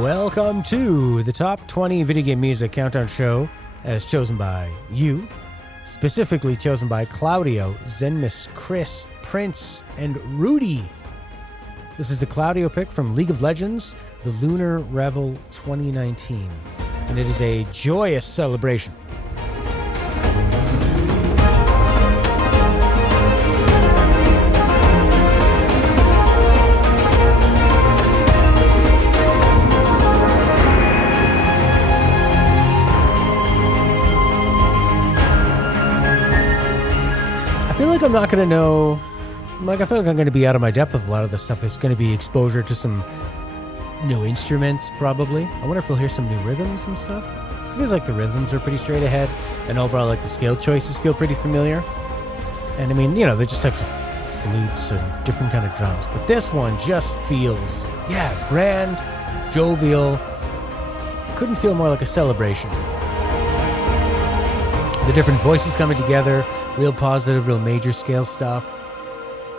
Welcome to the Top 20 Video Game Music Countdown Show, as chosen by you, specifically chosen by Claudio, xenmas, Kris, Prince, and Rudi. This is the Claudio pick from League of Legends, the Lunar Revel 2019, and it is a joyous celebration. I feel like I'm not going to know, I feel like I'm going to be out of my depth with a lot of this stuff. It's going to be exposure to some new instruments, probably. I wonder if we'll hear some new rhythms and stuff. It feels like the rhythms are pretty straight ahead, and overall, like, the scale choices feel pretty familiar. And I mean, you know, they're just types of flutes and different kind of drums. But this one just feels, grand, jovial. Couldn't feel more like a celebration. The different voices coming together, real positive, real major scale stuff.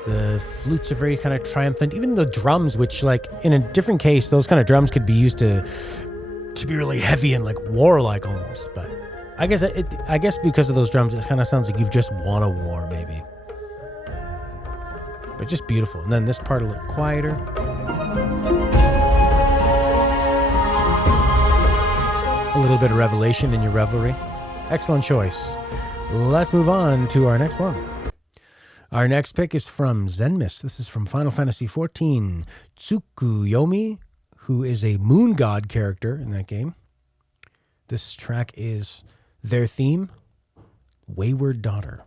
The flutes are very kind of triumphant. Even the drums, which, like, in a different case, those kind of drums could be used to be really heavy and, like, warlike almost. But I guess because of those drums, it kind of sounds like you've just won a war, maybe. But just beautiful. And then this part a little quieter. A little bit of revelation in your revelry. Excellent choice. Let's move on to our next one. Our next pick is from xenmas. This is from Final Fantasy XIV. Tsukuyomi, who is a moon god character in that game. This track is their theme, Wayward Daughter.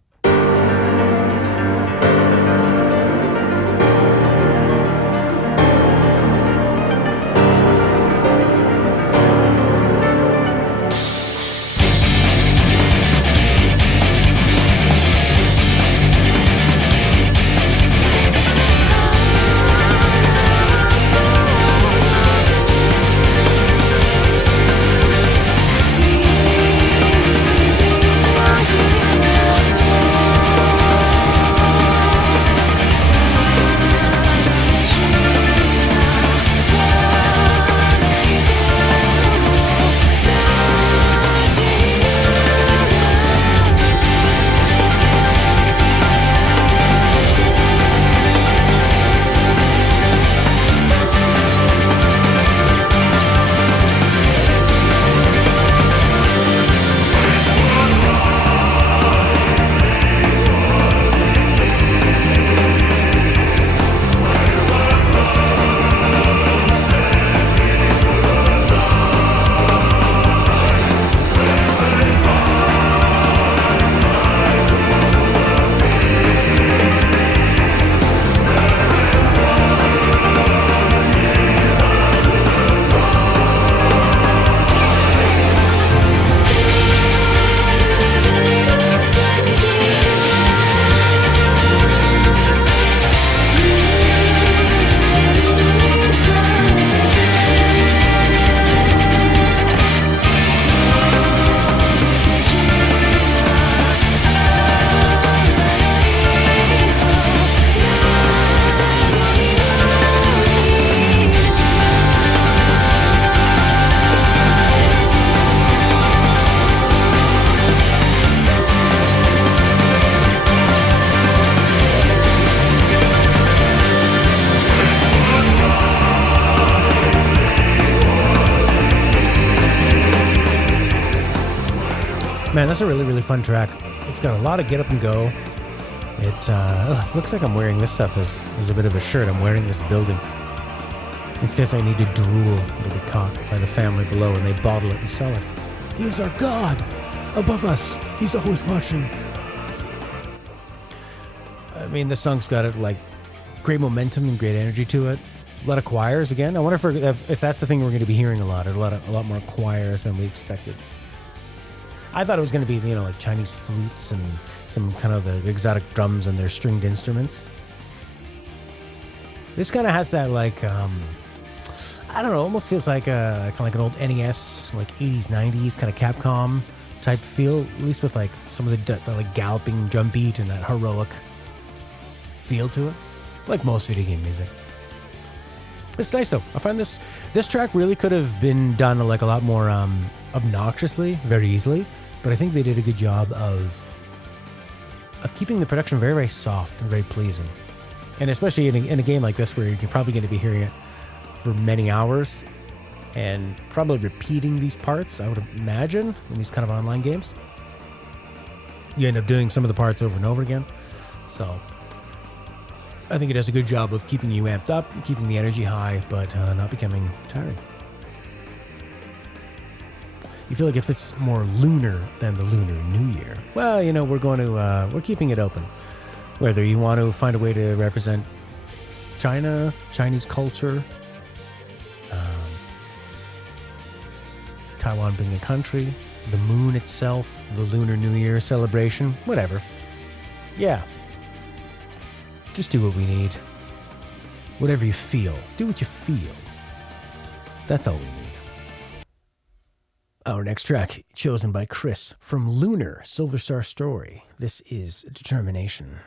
Man, that's a really, really fun track. It's got a lot of get up and go. It looks like I'm wearing this stuff as a bit of a shirt. I'm wearing this building. In case I need to drool, it'll be caught by the family below and they bottle it and sell it. He is our God! Above us! He's always watching. I mean, this song's got like great momentum and great energy to it. A lot of choirs again. I wonder if that's the thing we're going to be hearing a lot. Is a lot more choirs than we expected. I thought it was going to be, you know, like Chinese flutes and some kind of the exotic drums and their stringed instruments. This kind of has that, like, I don't know, almost feels like kind of like an old NES, like 80s, 90s kind of Capcom type feel, at least with like some of the like galloping drum beat and that heroic feel to it, like most video game music. It's nice though. I find this track really could have been done like a lot more obnoxiously, very easily, but I think they did a good job of keeping the production very, very soft and very pleasing. And especially in a game like this where you're probably going to be hearing it for many hours and probably repeating these parts, I would imagine, in these kind of online games. You end up doing some of the parts over and over again. So I think it does a good job of keeping you amped up, keeping the energy high, but not becoming tiring. You feel like it fits more lunar than the Lunar New Year. Well, you know, we're keeping it open. Whether you want to find a way to represent China, Chinese culture, Taiwan being a country, the moon itself, the Lunar New Year celebration, whatever. Yeah. Just do what we need. Whatever you feel. Do what you feel. That's all we need. Our next track, chosen by Kris from Lunar, Silver Star Story. This is Determination.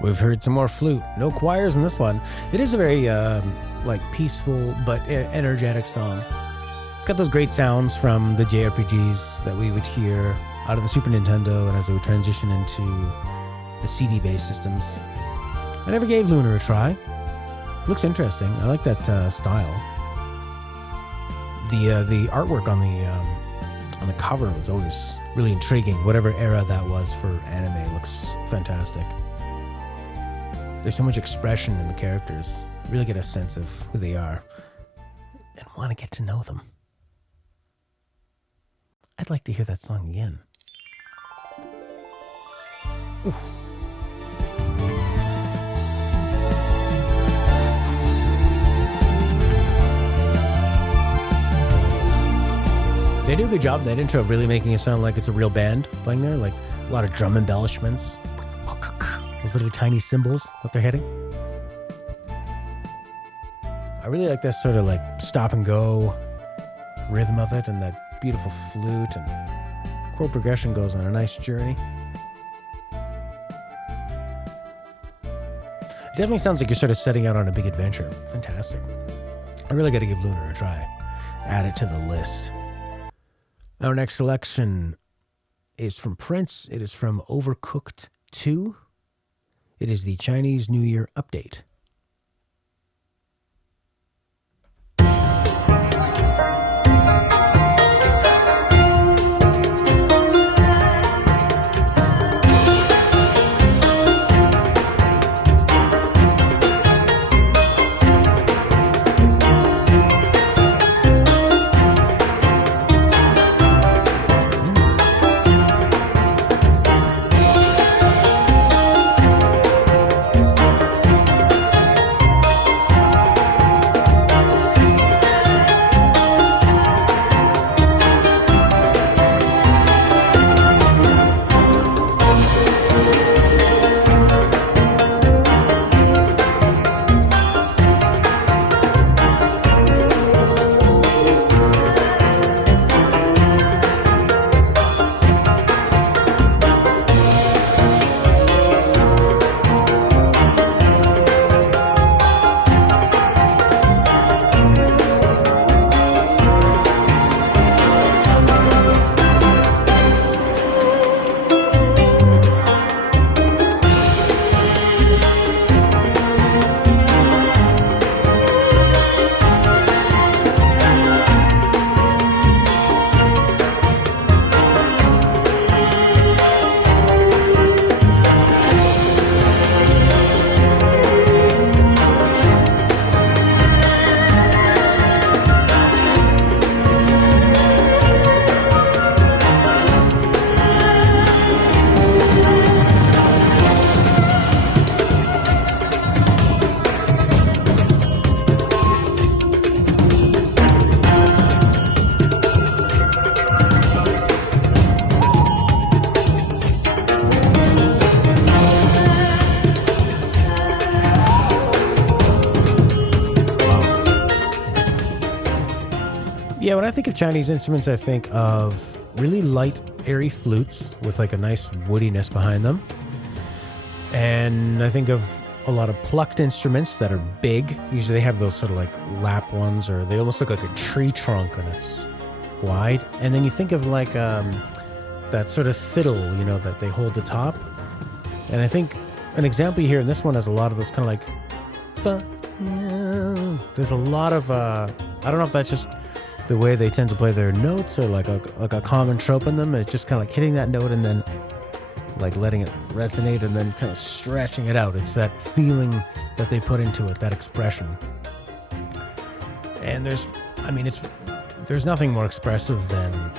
We've heard some more flute. No choirs in this one. It is a very peaceful but energetic song. It's got those great sounds from the JRPGs that we would hear out of the Super Nintendo and as they would transition into the CD-based systems. I never gave Lunar a try. Looks interesting. I like that style. The artwork on the cover was always really intriguing. Whatever era that was for anime looks fantastic. There's so much expression in the characters. You really get a sense of who they are and want to get to know them. I'd like to hear that song again. Ooh. They do a good job in that intro of really making it sound like it's a real band playing there, like a lot of drum embellishments. Those little tiny cymbals that they're hitting. I really like that sort of like stop and go rhythm of it and that beautiful flute and chord progression goes on a nice journey. It definitely sounds like you're sort of setting out on a big adventure. Fantastic. I really got to give Lunar a try. Add it to the list. Our next selection is from Prince. It is from Overcooked 2. It is the Chinese New Year update. Yeah, when I think of Chinese instruments, I think of really light, airy flutes with like a nice woodiness behind them. And I think of a lot of plucked instruments that are big. Usually they have those sort of like lap ones, or they almost look like a tree trunk and it's wide. And then you think of like that sort of fiddle, that they hold the top. And I think an example you hear in this one has a lot of those kind of like, there's a lot of, I don't know if that's just the way they tend to play their notes or like a common trope in them. It's just kind of like hitting that note and then like letting it resonate and then kind of stretching it out. It's that feeling that they put into it, that expression. And there's nothing more expressive than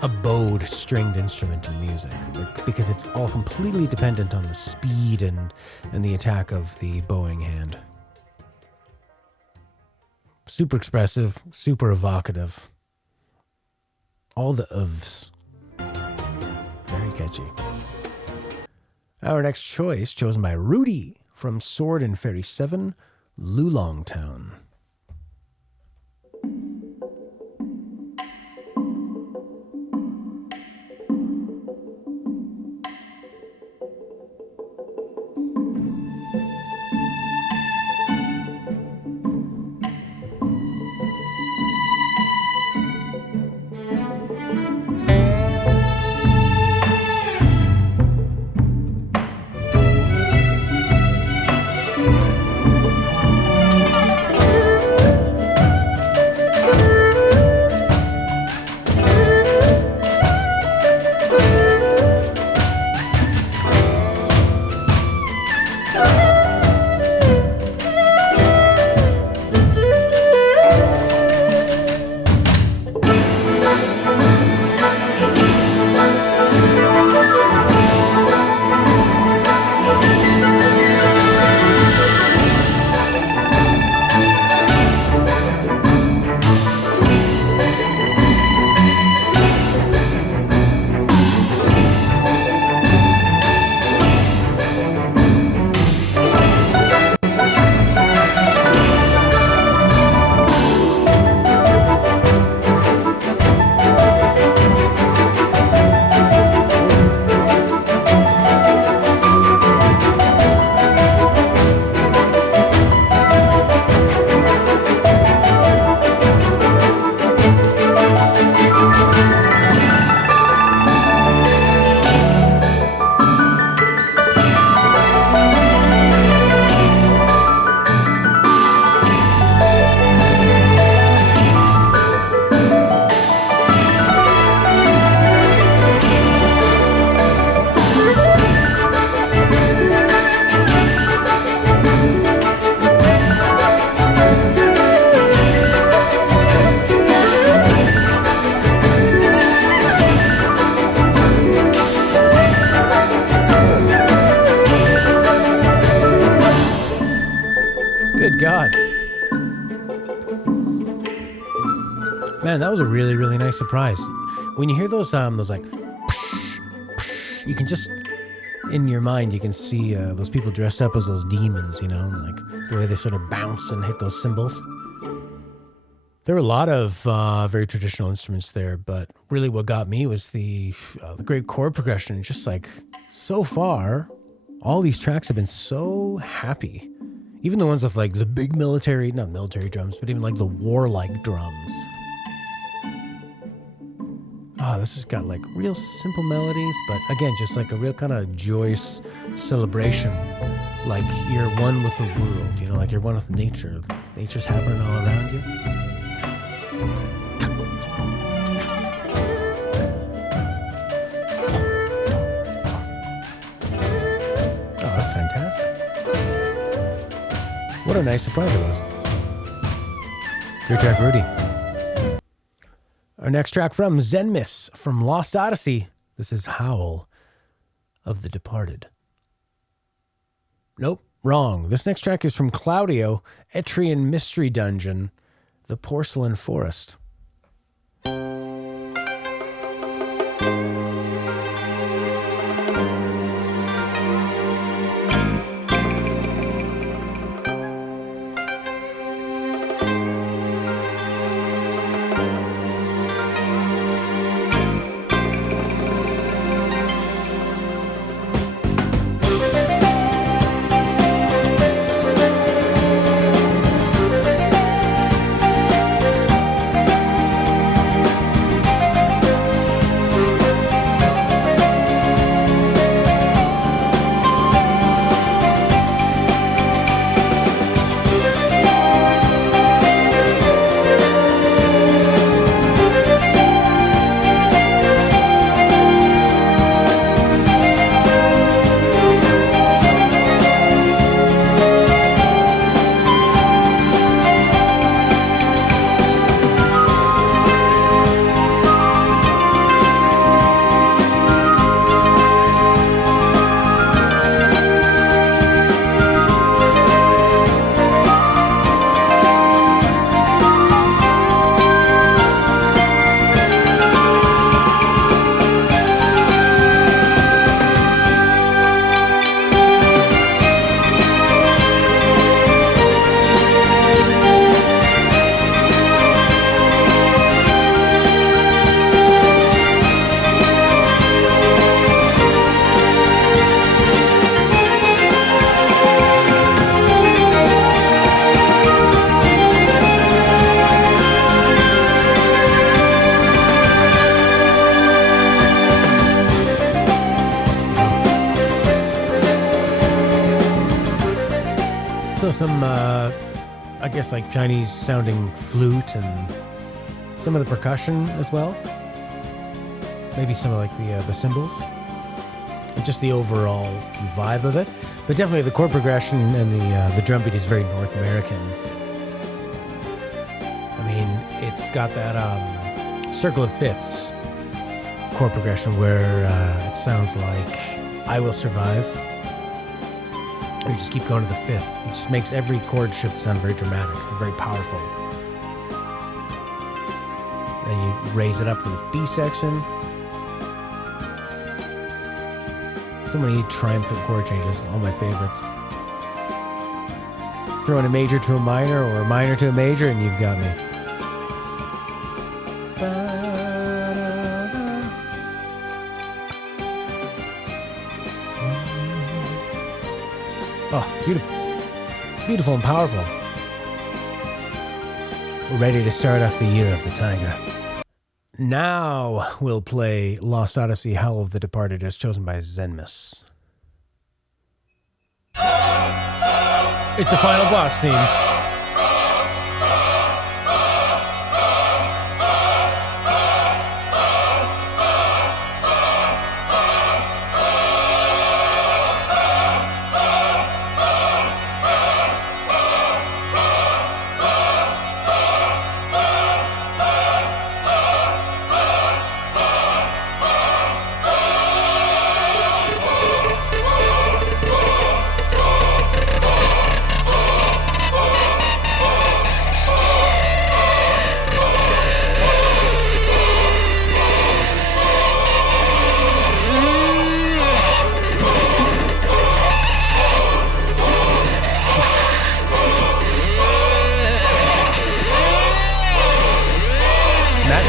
a bowed stringed instrument in music, because it's all completely dependent on the speed and the attack of the bowing hand. Super expressive, super evocative. All the ofs. Very catchy. Our next choice, chosen by Rudi from Sword and Fairy 7, Lulong Town. God. Man, that was a really, really nice surprise. When you hear those like, psh, psh, you can just, in your mind, you can see those people dressed up as those demons, like the way they sort of bounce and hit those cymbals. There were a lot of very traditional instruments there, but really what got me was the great chord progression. Just like, so far, all these tracks have been so happy. Even the ones with like the big not military drums, but even like the warlike drums. This has got like real simple melodies, but again, just like a real kind of joyous celebration. Like you're one with the world, like you're one with nature. Nature's happening all around you. Oh, that's fantastic. What a nice surprise it was. Great track, Rudi. Our next track from xenmas from Lost Odyssey. This is Howl of the Departed. Nope, wrong. This next track is from Claudio, Etrian Mystery Dungeon, The Porcelain Forest. So some, I guess like Chinese sounding flute and some of the percussion as well. Maybe some of like the cymbals. And just the overall vibe of it. But definitely the chord progression and the drum beat is very North American. I mean, it's got that circle of fifths chord progression where it sounds like I Will Survive. Or you just keep going to the fifth. It just makes every chord shift sound very dramatic and very powerful. And you raise it up for this B section. So many triumphant chord changes, all my favorites. Throw in a major to a minor or a minor to a major and you've got me. Oh, beautiful. Beautiful and powerful. We're ready to start off the year of the tiger. Now we'll play Lost Odyssey, Howl of the Departed, as chosen by xenmas. It's a final boss theme.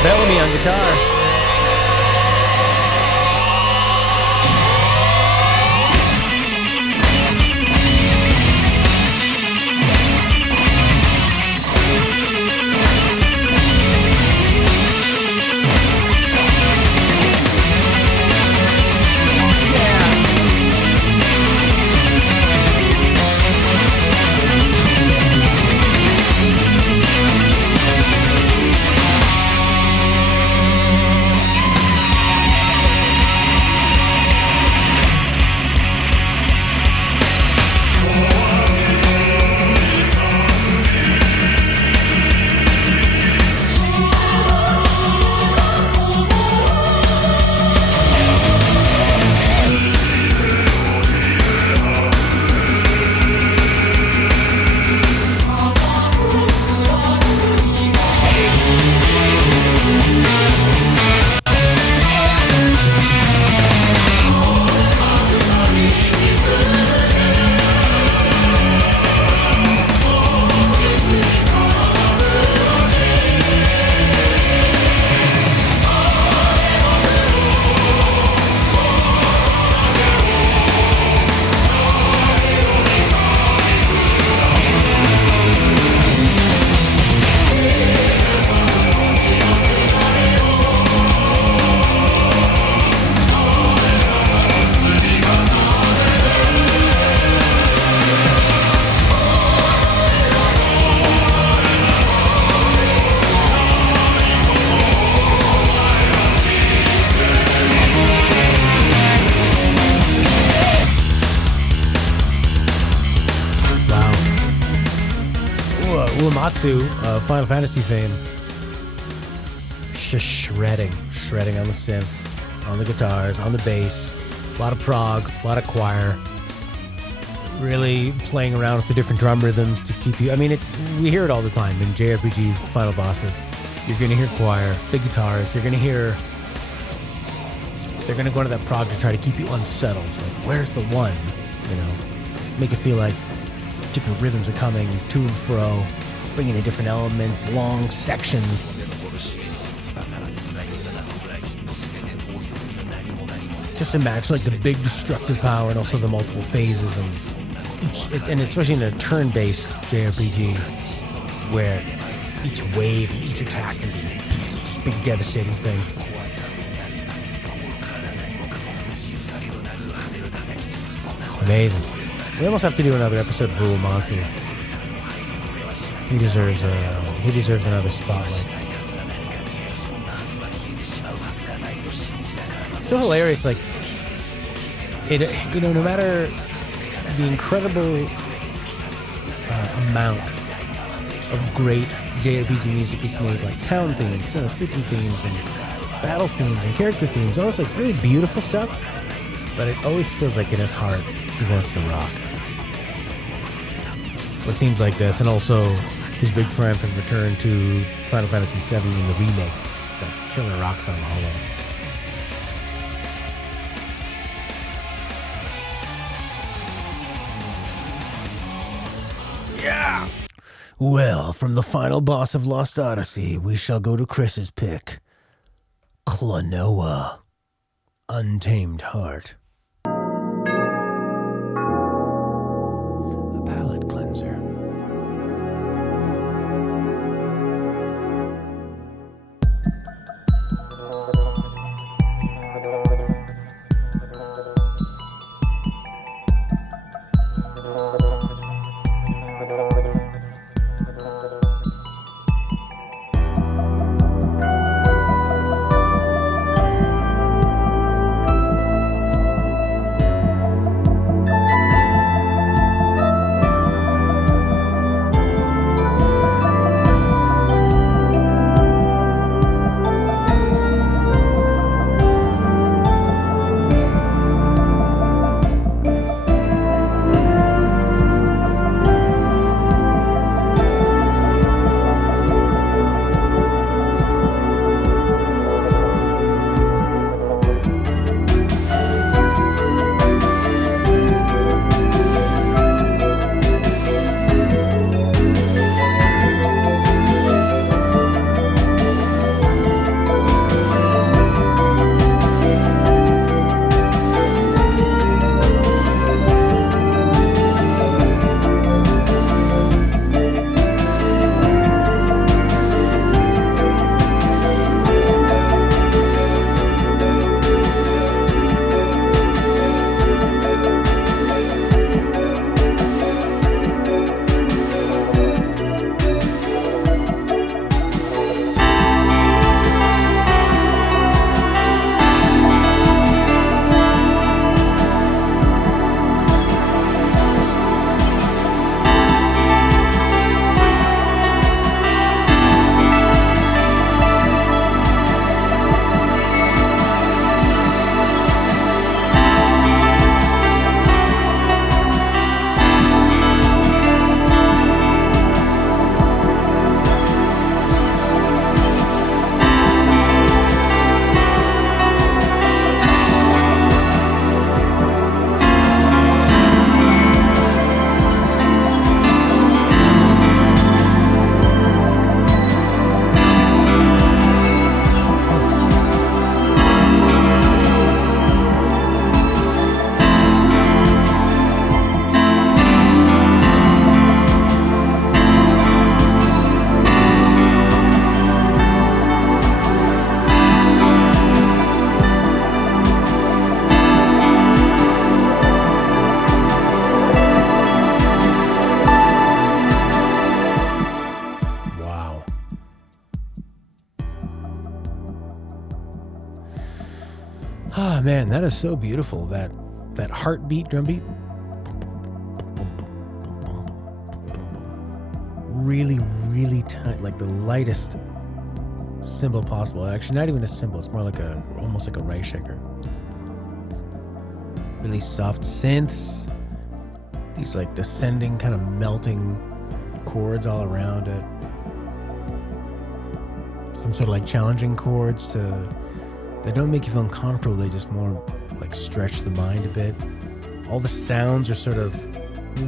Bellamy on guitar. Uematsu, Final Fantasy fame. Just shredding on the synths, on the guitars, on the bass. A lot of prog, a lot of choir. Really playing around with the different drum rhythms to keep you. I mean, we hear it all the time in JRPG final bosses. You're gonna hear choir, big guitars. You're gonna hear. They're gonna go into that prog to try to keep you unsettled. Like, where's the one? You know, make it feel like different rhythms are coming to and fro, bringing in different elements, long sections. Just to match like the big destructive power and also the multiple phases and especially in a turn-based JRPG where each wave and each attack can be this big devastating thing. Amazing. We almost have to do another episode of Uematsu. He deserves another spotlight. So hilarious, like it. No matter the incredible amount of great JRPG music he's made, like town themes, sleeping themes, and battle themes, and character themes, all this like really beautiful stuff. But it always feels like in his heart he wants to rock. With themes like this, and also his big triumphant return to Final Fantasy VII in the remake, that killer rock song Howl. Yeah! Well, from the final boss of Lost Odyssey, we shall go to Chris's pick. Klonoa, Untamed Heart. A palate cleanser. Oh man, that is so beautiful. That heartbeat drum beat. Really, really tight, like the lightest cymbal possible. Actually, not even a cymbal. It's more like almost like a rice shaker. Really soft synths. These like descending, kind of melting chords all around it. Some sort of like challenging chords that don't make you feel uncomfortable. They just more like stretch the mind a bit. All the sounds are sort of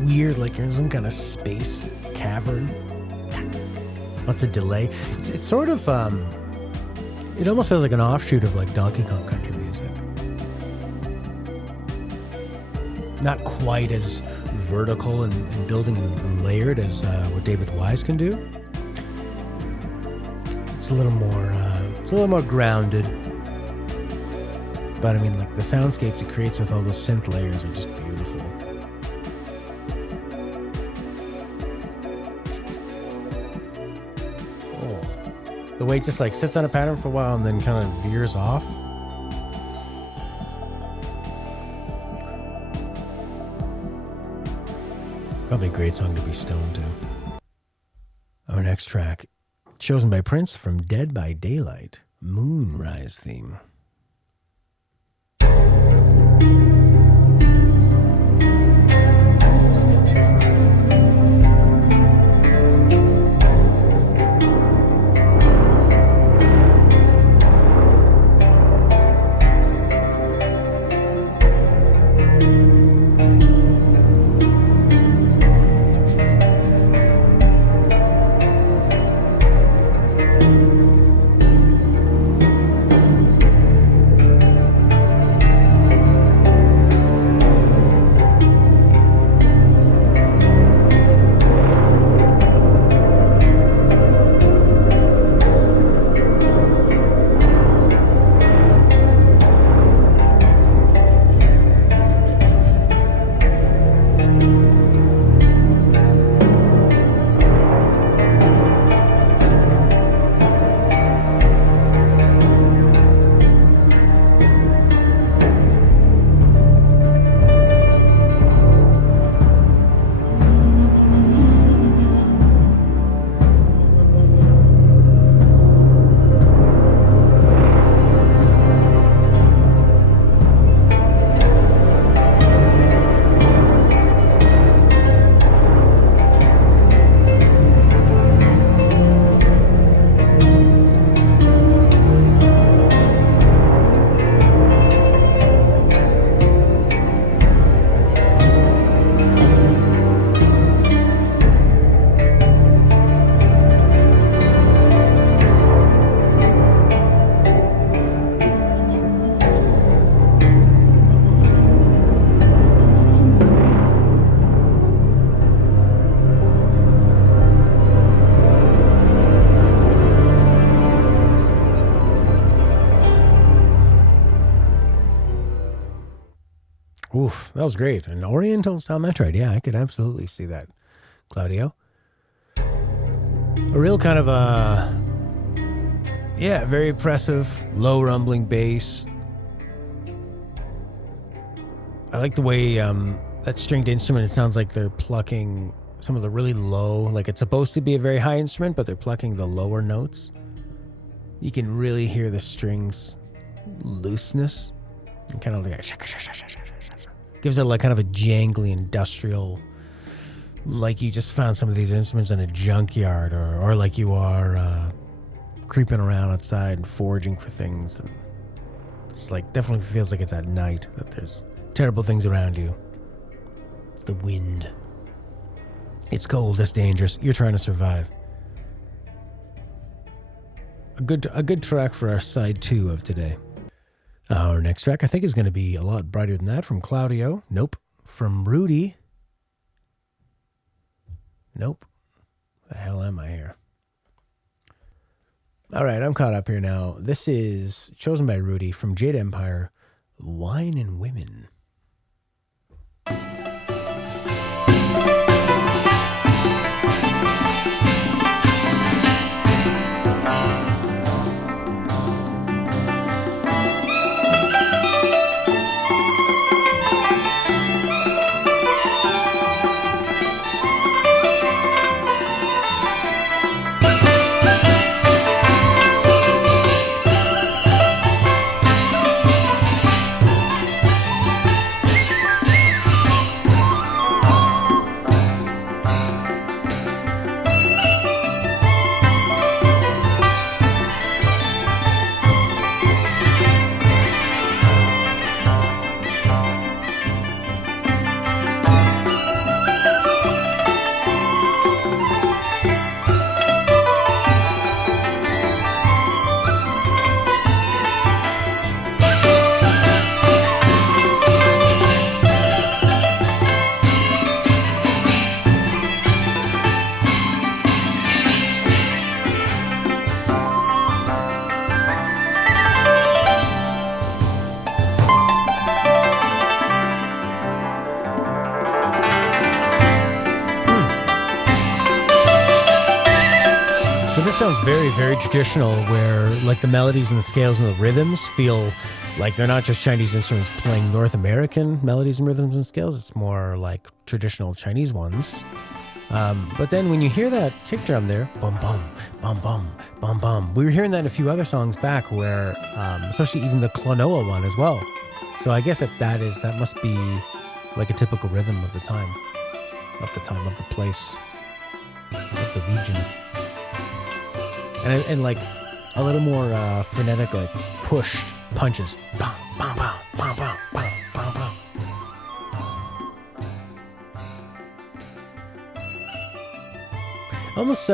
weird, like you're in some kind of space cavern. Lots of delay. It's sort of, it almost feels like an offshoot of like Donkey Kong Country music. Not quite as vertical and building and layered as what David Wise can do. It's a little more grounded. But I mean, like the soundscapes it creates with all the synth layers are just beautiful. The way it just like sits on a pattern for a while and then kind of veers off. Probably a great song to be stoned to. Our next track, chosen by Prince from Dead by Daylight, Moonrise theme. Oof, that was great. An Oriental style Metroid. Yeah, I could absolutely see that, Claudio. A real kind of very oppressive, low rumbling bass. I like the way that stringed instrument, it sounds like they're plucking some of the really low, like it's supposed to be a very high instrument, but they're plucking the lower notes. You can really hear the strings looseness and kind of like gives it like kind of a jangly industrial, like you just found some of these instruments in a junkyard, or like you are creeping around outside and foraging for things. And it's like definitely feels like it's at night, that there's terrible things around you. The wind. It's cold, it's dangerous. You're trying to survive. A good track for our side 2 of today. Our next track, I think, is going to be a lot brighter than that, from Claudio. Nope. From Rudi. Nope. The hell am I here? All right, I'm caught up here now. This is chosen by Rudi from Jade Empire, Wine and Women. this sounds very, very traditional, where like the melodies and the scales and the rhythms feel like they're not just Chinese instruments playing North American melodies and rhythms and scales. It's more like traditional Chinese ones. But then when you hear that kick drum there, bum bum, bum bum, bum bum, we were hearing that in a few other songs back where, especially even the klonoa one as well. So I guess that must be like a typical rhythm of the time, of the place, of the region. And like a little more frenetic, like pushed punches. Bam, bam, bam, bam, bam, bam, bam, bam. Almost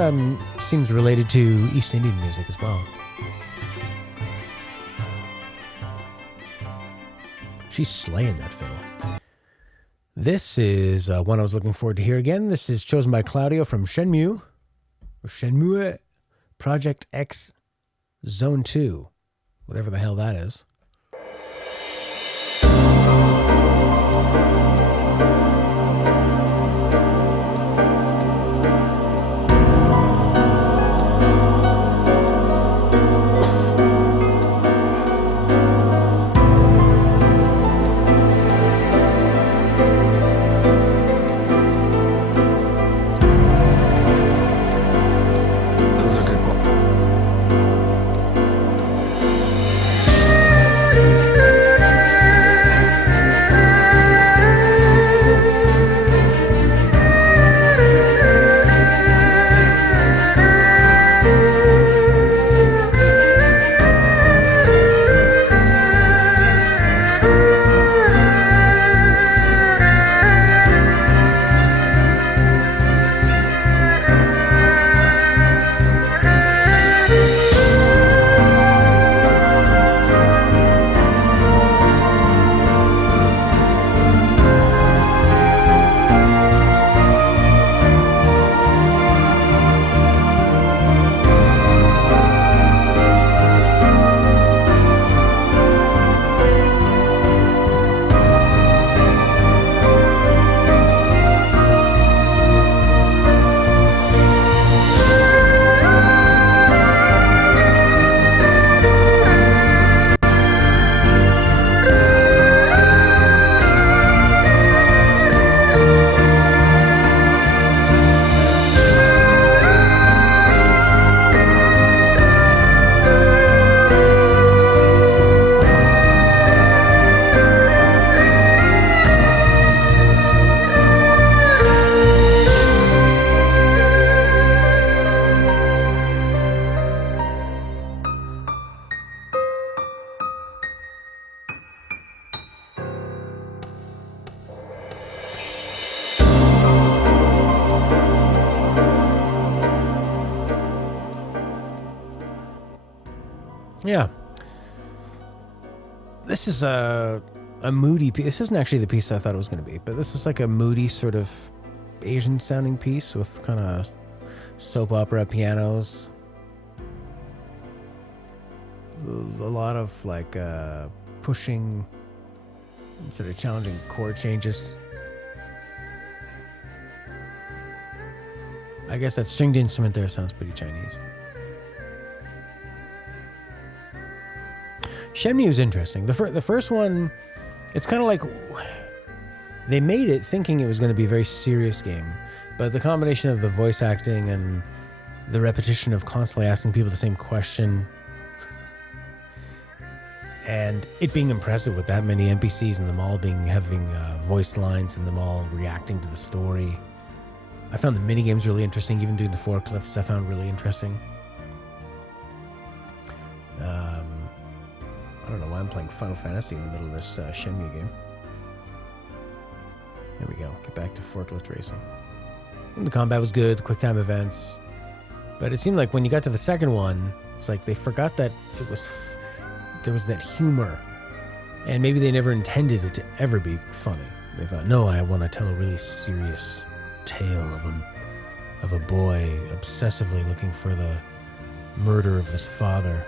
seems related to East Indian music as well. She's slaying that fiddle. This is one I was looking forward to hear again. This is chosen by Claudio from shenmue, or shenmue, Project X Zone 2, whatever the hell that is. Yeah. This is a moody piece. This isn't actually the piece I thought it was going to be, but this is like a moody sort of Asian sounding piece with kind of soap opera pianos. A lot of like pushing, sort of challenging chord changes. I guess that stringed instrument there sounds pretty Chinese. Shenmue is interesting. The first one, it's kind of like they made it thinking it was going to be a very serious game, but the combination of the voice acting and the repetition of constantly asking people the same question, and it being impressive with that many NPCs and them all having voice lines and them all reacting to the story. I found the minigames really interesting. Even doing the forklifts I found really interesting. I don't know why I'm playing Final Fantasy in the middle of this Shenmue game. There we go. Get back to forklift racing. And the combat was good, the quick time events. But it seemed like when you got to the second one, it's like they forgot that there was that humor. And maybe they never intended it to ever be funny. They thought, no, I want to tell a really serious tale of a boy obsessively looking for the murder of his father.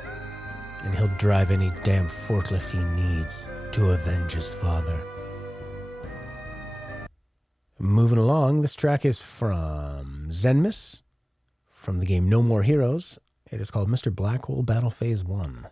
And he'll drive any damn forklift he needs to avenge his father. Moving along, this track is from xenmas from the game No More Heroes. It is called Mr. Blackhole Battle Phase 1.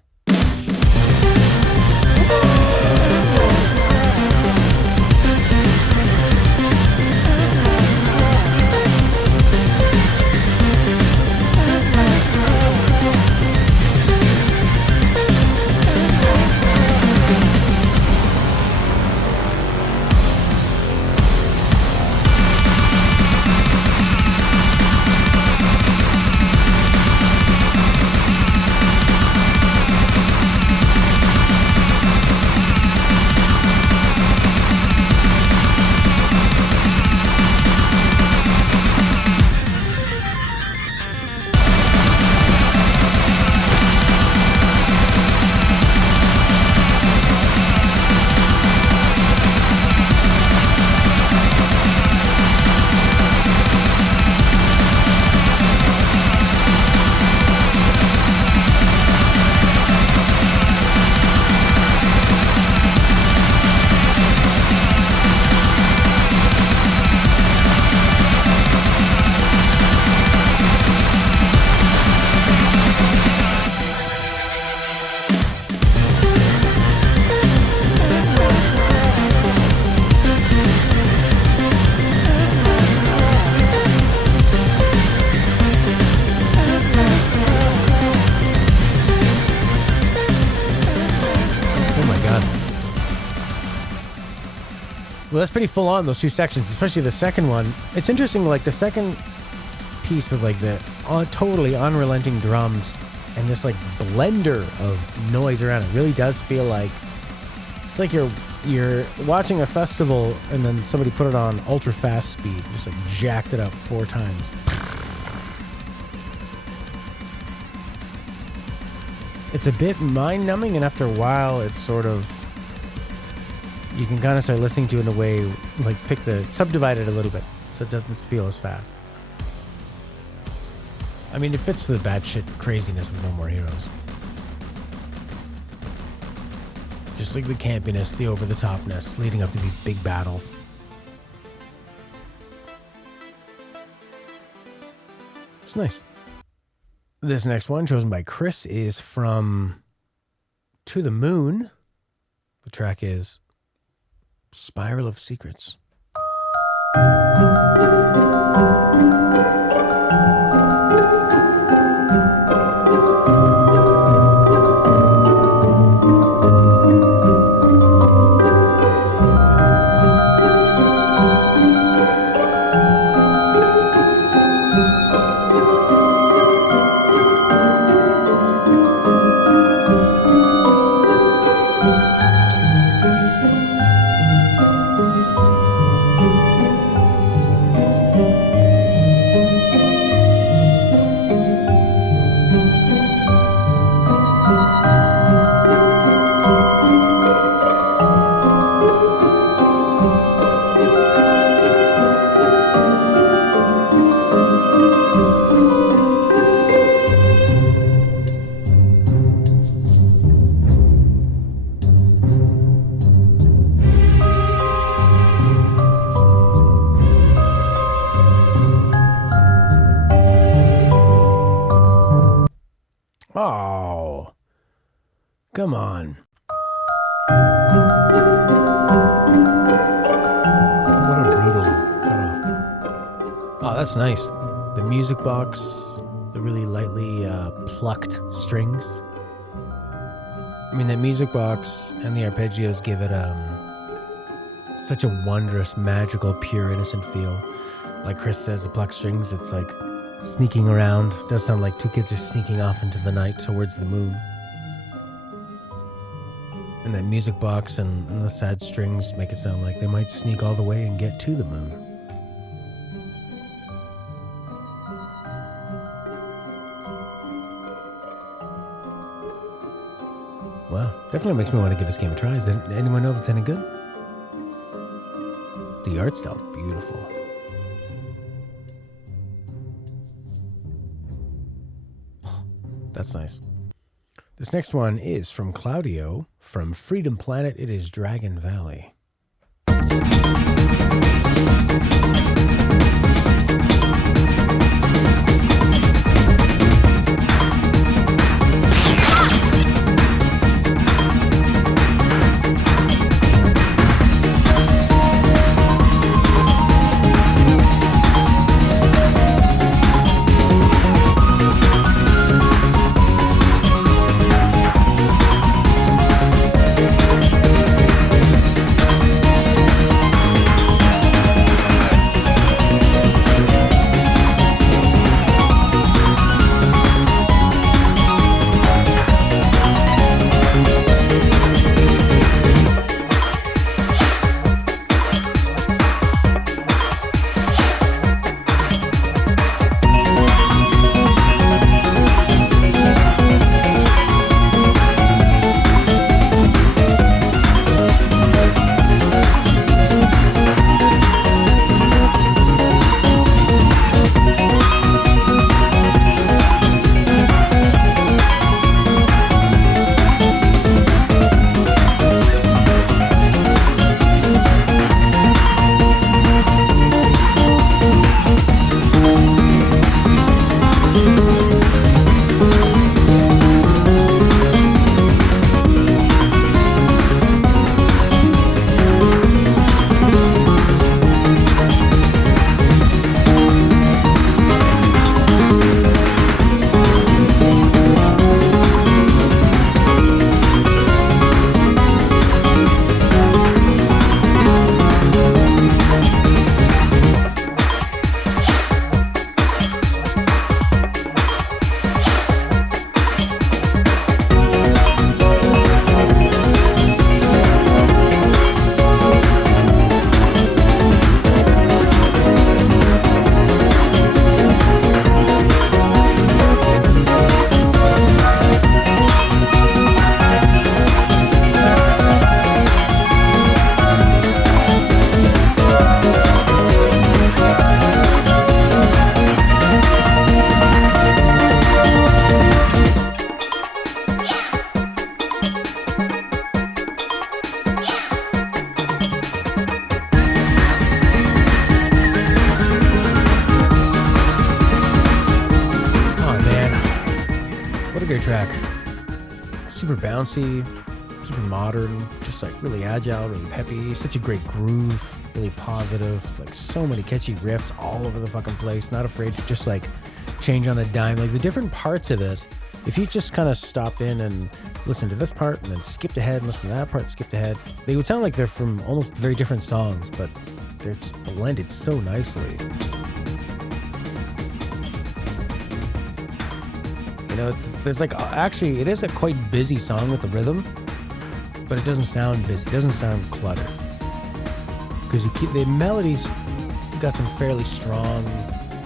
Well, that's pretty full on, those two sections, especially the second one. It's interesting, like the second piece with like the totally unrelenting drums and this like blender of noise around it really does feel like it's like you're watching a festival and then somebody put it on ultra fast speed, just like jacked it up 4 times. It's a bit mind-numbing, and after a while it's sort of, you can kind of start listening to it in a way, like subdivide it a little bit so it doesn't feel as fast. I mean, it fits the batshit craziness of No More Heroes. Just like the campiness, the over-the-topness leading up to these big battles. It's nice. This next one, chosen by Kris, is from To the Moon. The track is Spiral of Secrets. Oh, come on. What a brutal cutoff. Oh, that's nice. The music box, the really lightly plucked strings. I mean, the music box and the arpeggios give it such a wondrous, magical, pure, innocent feel. Like Kris says, the plucked strings, it's like sneaking around. It does sound like 2 kids are sneaking off into the night towards the moon. And that music box and the sad strings make it sound like they might sneak all the way and get to the moon. Wow, definitely makes me want to give this game a try. Does anyone know if it's any good? The art style's beautiful. That's nice. This next one is from Claudio from Freedom Planet. It is Dragon Valley. great track. Super bouncy, super modern, just like really agile, really peppy. Such a great groove, really positive. Like so many catchy riffs all over the fucking place. Not afraid to just like change on a dime. Like the different parts of it, if you just kind of stop in and listen to this part and then skipped ahead and listen to that part, skipped ahead, they would sound like they're from almost very different songs, but they're just blended so nicely. You know, there's like, actually, it is a quite busy song with the rhythm, but it doesn't sound busy. It doesn't sound cluttered. Because the melodies got some fairly strong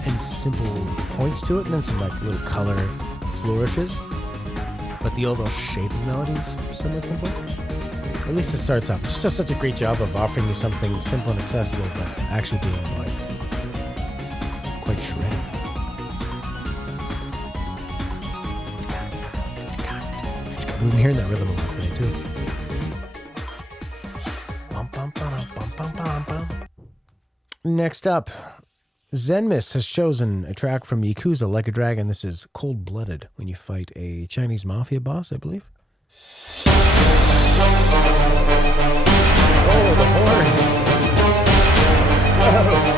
and simple points to it, and then some like little color flourishes. But the overall shape of melodies somewhat simple. Or at least it starts off. It just does such a great job of offering you something simple and accessible, but actually being like quite shredded. We've been hearing that rhythm a lot today too. Next up, xenmas has chosen a track from Yakuza Like a Dragon. This is Cold Blooded, when you fight a Chinese mafia boss, I believe. Oh, the horns. Oh.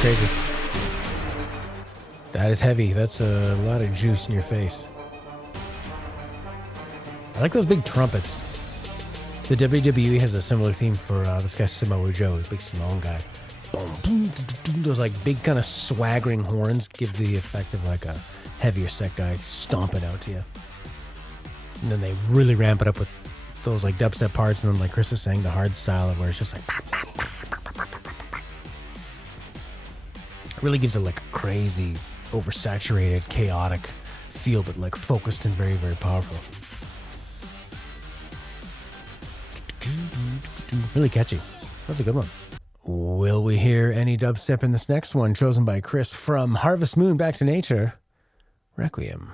Crazy. That is heavy. That's a lot of juice in your face. I like those big trumpets. The WWE has a similar theme for this guy Samoa Joe, the big Samoan guy. Those like big kind of swaggering horns give the effect of like a heavier set guy stomping out to you. And then they really ramp it up with those like dubstep parts, and then like Chris is saying, the hard style of where it's just like really gives it like a crazy, oversaturated, chaotic feel, but like focused and very, very powerful. Really catchy. That's a good one. Will we hear any dubstep in this next one, chosen by Chris from Harvest Moon Back to Nature, Requiem?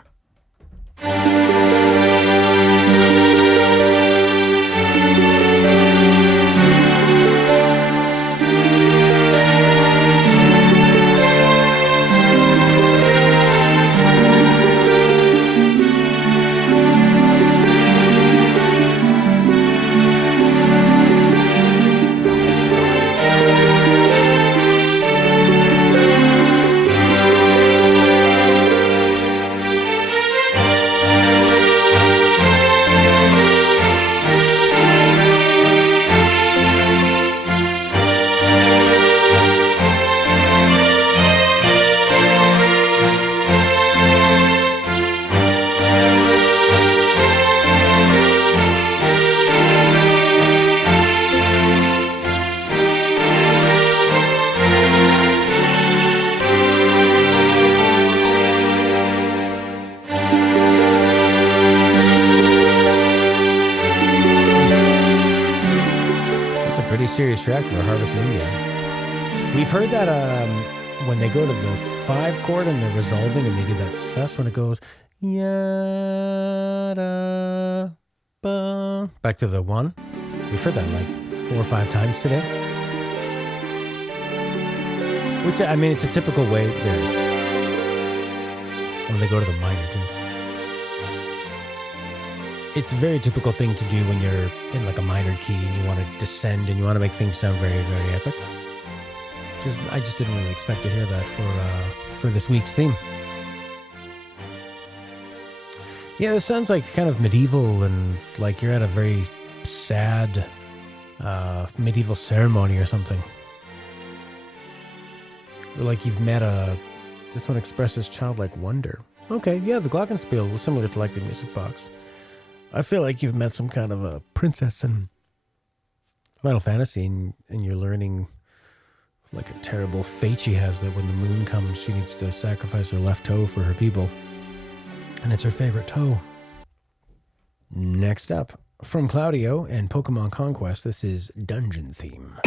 Pretty serious track for a Harvest Moon game. We've heard that when they go to the 5 chord and they're resolving and they do that sus when it goes yada ba back to the 1. We've heard that like 4 or 5 times today. Which, I mean, it's a typical way. There it is. When they go to the minor too. It's a very typical thing to do when you're in like a minor key and you want to descend and you want to make things sound very, very epic. I just didn't really expect to hear that for this week's theme. Yeah, this sounds like kind of medieval and like you're at a very sad medieval ceremony or something. Or like you've met this one expresses childlike wonder. Okay, yeah, the glockenspiel is similar to like the music box. I feel like you've met some kind of a princess in Final Fantasy and you're learning like a terrible fate she has that when the moon comes, she needs to sacrifice her left toe for her people. And it's her favorite toe. Next up, from Claudio and Pokemon Conquest, this is Dungeon Theme.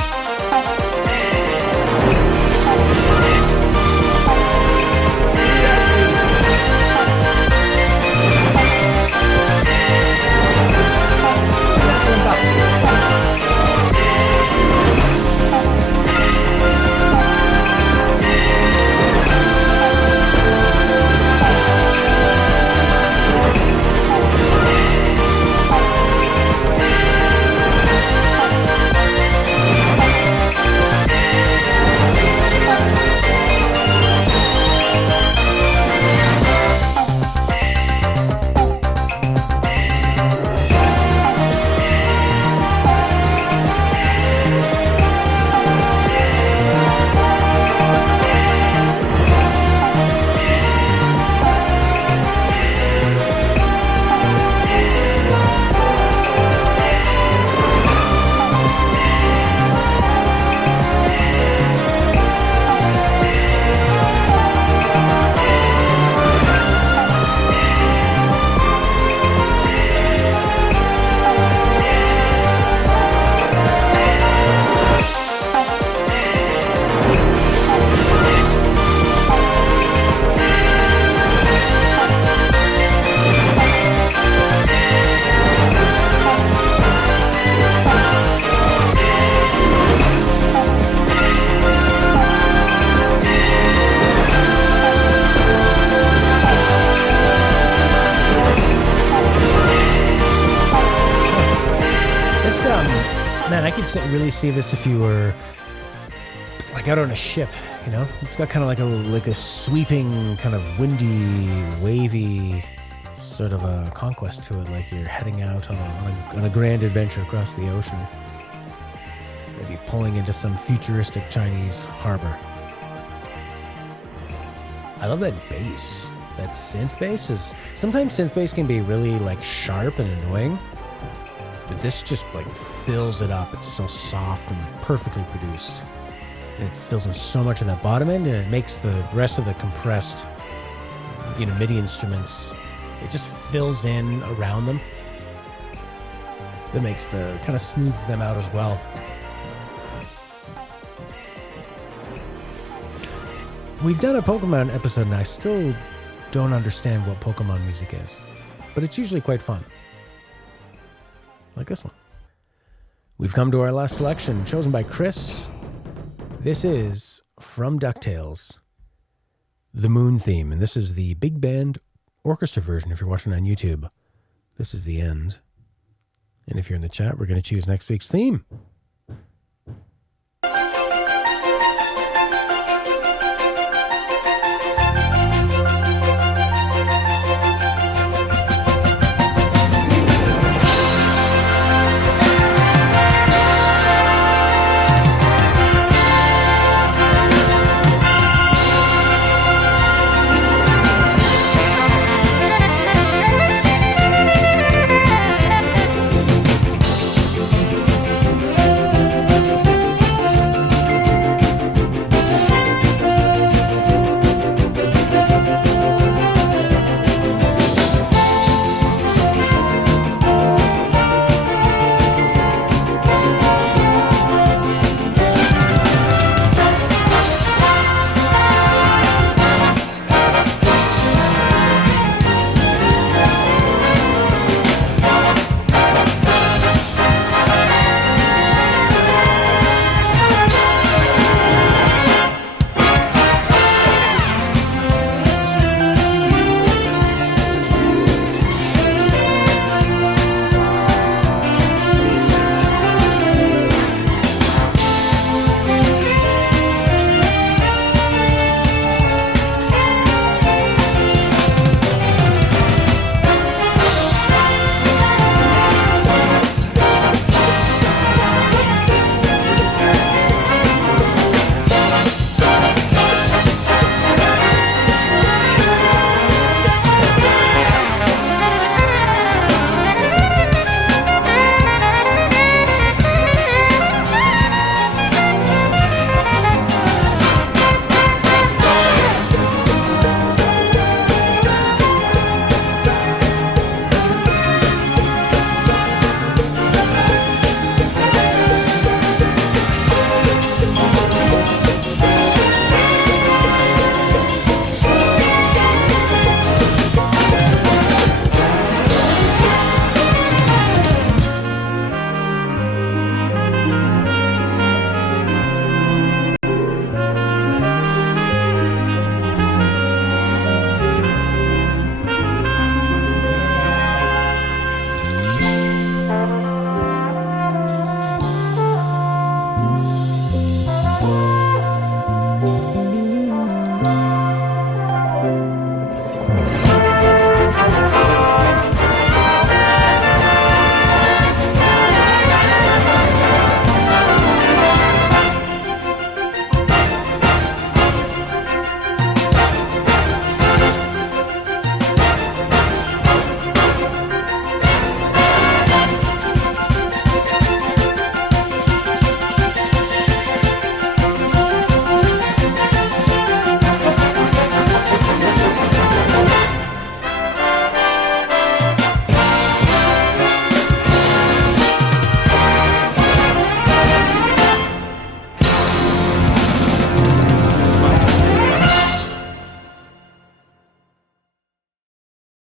Man, I could really see this if you were like out on a ship, you know? It's got kind of like a sweeping, kind of windy, wavy sort of a conquest to it, like you're heading out on a grand adventure across the ocean. Maybe pulling into some futuristic Chinese harbor. I love that bass. That synth bass is... Sometimes synth bass can be really like sharp and annoying. But this just like fills it up. It's so soft and like perfectly produced. And it fills in so much of that bottom end, and it makes the rest of the compressed, MIDI instruments, it just fills in around them. That makes kind of smooths them out as well. We've done a Pokemon episode and I still don't understand what Pokemon music is, but it's usually quite fun. Like this one. We've come to our last selection, chosen by Kris. This is from DuckTales, the Moon theme, and this is the big band orchestra version if you're watching on YouTube. This is the end. And if you're in the chat, we're going to choose next week's theme.